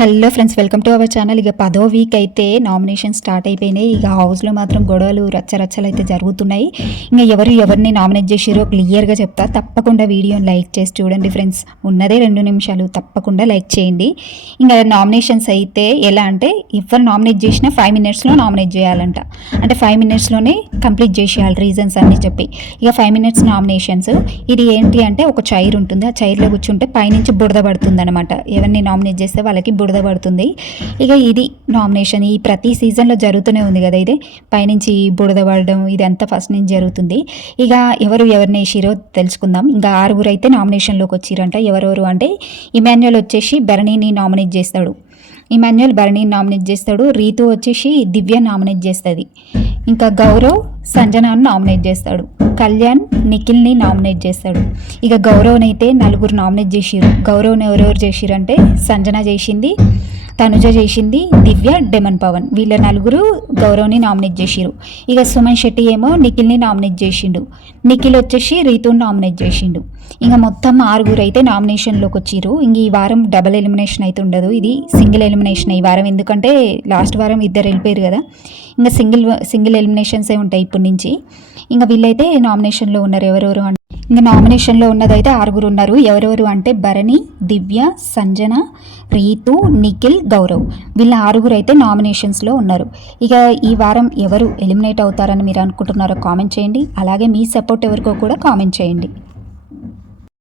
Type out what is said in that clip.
Hello friends, welcome to our channel. ఇక 10వ week అయితే నామినేషన్ స్టార్ట్ అయిపోయినాయి. ఇక హౌస్లో మాత్రం గొడవలు రచ్చరచ్చలు అయితే జరుగుతున్నాయి. ఇంకా ఎవరిని నామినేట్ చేసిరో క్లియర్గా చెప్తా. తప్పకుండా వీడియోని లైక్ చేసి చూడండి ఫ్రెండ్స్. ఉన్నదే 2 నిమిషాలు, తప్పకుండా లైక్ చేయండి. ఇంకా నామినేషన్స్ అయితే ఎలా అంటే ఎవరు నామినేట్ చేసినా 5 మినిట్స్లో నామినేట్ చేయాలంట. అంటే 5 మినిట్స్లోనే కంప్లీట్ చేసేయాలి రీజన్స్ అన్నీ చెప్పి. ఇక 5 మినిట్స్ నామినేషన్స్. ఇది ఏంటి అంటే ఒక చైర్ ఉంటుంది. ఆ చైర్లో కూర్చుంటే పైనుంచి బురద పడుతుంది అనమాట. ఎవరిని నామినేట్ చేస్తే వాళ్ళకి బురద పడుతుంది. ఇక ఇది నామినేషన్ ఈ ప్రతి సీజన్లో జరుగుతూనే ఉంది కదా. ఇది పైనుంచి బురద పడడం ఇదంతా ఫస్ట్ నుంచి జరుగుతుంది. ఇక ఎవరిని వేసిరో తెలుసుకుందాం. ఇంకా 6 అయితే నామినేషన్లోకి వచ్చిరంట. ఎవరెవరు అంటే ఇమాన్యుయల్ వచ్చేసి భరణిని నామినేట్ చేస్తాడు. ఇమాన్యుయల్ భరణిని నామినేట్ చేస్తాడు. రీతు వచ్చేసి దివ్య నామినేట్ చేస్తుంది. ఇంకా గౌరవ్ సంజనాను నామినేట్ చేస్తాడు. కళ్యాణ్ నిఖిల్ని నామినేట్ చేస్తాడు. ఇక గౌరవ్ని అయితే 4 నామినేట్ చేసిరు. గౌరవ్ని ఎవరెవరు చేసిరు అంటే సంజన చేసింది, తనుజ చేసింది, దివ్య, డెమన్ పవన్. వీళ్ళ 4 గౌరవ్ని నామినేట్ చేసిరు. ఇక సుమన్ శెట్టి ఏమో నిఖిల్ని నామినేట్ చేసిండు. నిఖిల్ వచ్చేసి రీతుని నామినేట్ చేసిండు. ఇంకా మొత్తం 6 అయితే నామినేషన్లోకి వచ్చిరు. ఇంక ఈ వారం డబుల్ ఎలిమినేషన్ అయితే ఉండదు, ఇది సింగిల్ ఎలిమినేషన్ ఈ వారం. ఎందుకంటే లాస్ట్ వారం 2 వెళ్ళిపోయారు కదా. ఇంకా సింగిల్ ఎలిమినేషన్సే ఉంటాయి ఇప్పటి నుంచి. ఇంకా వీళ్ళైతే నామినేషన్లో ఉన్నారు. ఎవరెవరు అంటే ఇంకా నామినేషన్లో ఉన్నదైతే 6 ఉన్నారు. ఎవరెవరు అంటే భరణి, దివ్య, సంజన, రీతు, నిఖిల్, గౌరవ్. వీళ్ళ 6 అయితే నామినేషన్స్లో ఉన్నారు. ఇక ఈ వారం ఎవరు ఎలిమినేట్ అవుతారని మీరు అనుకుంటున్నారో కామెంట్ చేయండి. అలాగే మీ సపోర్ట్ ఎవరికో కూడా కామెంట్ చేయండి.